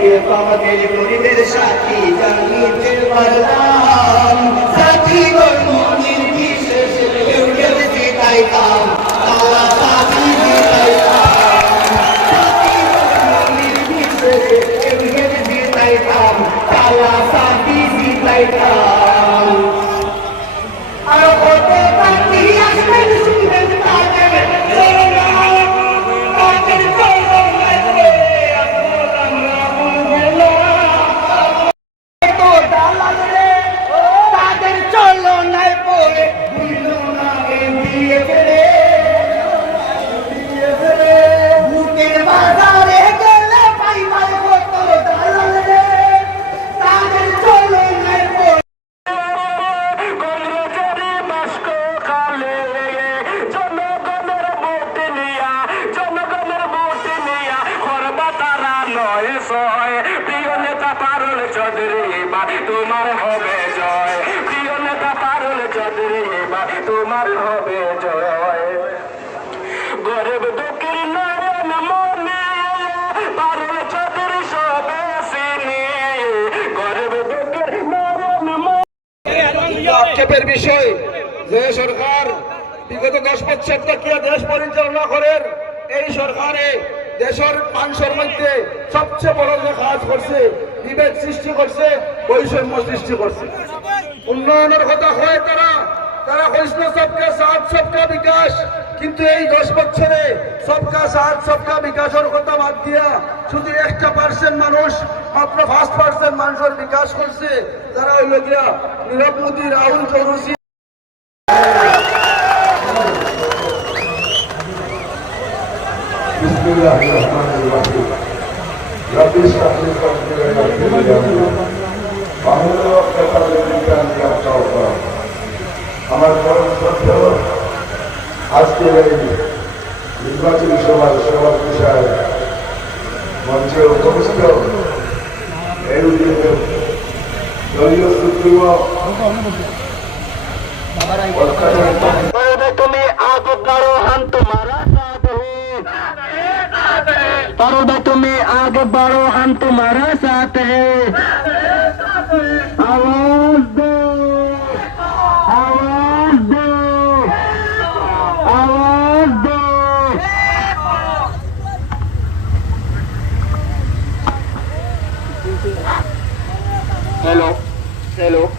আমাদের গরিবের সাথী জানিতে পারলাম সাথী মনির বিশেষ কেউ কেউ জিতাইতাম আল্লাহ সাথী জিতাইতাম সাথী মনির বিশেষ কেউ কেউ জিতাইতাম আল্লাহ সাথী জিতাইতাম নয় সয় প্রিয় নেতা পারুল চৌধুরী বা তোমার হবে জয়। প্রিয় নেতা পারুল চৌধুরী বা তোমার হবে জয়। গরিব দুঃখীর নয়ন মনে, পারুল চৌধুরী সবে সিনে গরিব দুঃখীর নয়ন মনে। আক্ষেপের বিষয় যে সরকার বিগত দশ বছর থেকে দেশ পরিচালনা করেন, এই সরকারে দেশের মানুষের মধ্যে সবচেয়ে বড় যে কাজ করছে, বিভেদ সৃষ্টি করছে, বৈষম্য সৃষ্টি করছে। উন্নয়নের কথা হয় তারা তারা কৃষ্ণ সবকা সাথ, সবকা বিকাশ। কিন্তু এই দশ বছরে সবকা সাথ, সবকা বিকাশের কথা বাদ দিয়া শুধু একটা পার্সেন্ট মানুষ, মাত্র ফার্স্ট পার্সেন্ট মানুষের বিকাশ করছে। তারা হইল গিয়া নীরব মোদী, রাহুল চৌরসি الله الرحمن الرحيم رب اشرح لي صدري ويسر لي امري واحلل عقدة من لساني يفقهوا قولي আমার পরম সত্য আজকের এই নির্বাচনী সভার সভাপতি সাহেব মঞ্চে উপস্থিত এই উদ্যোগে দলীয় সুপ্রিমো তুমি तौबा तुम्हें आगे बढ़ो, हम तुम्हारा साथ है। आवाज़ दो। आवाज़ दो। आवाज़ दो। हेलो। हेलो।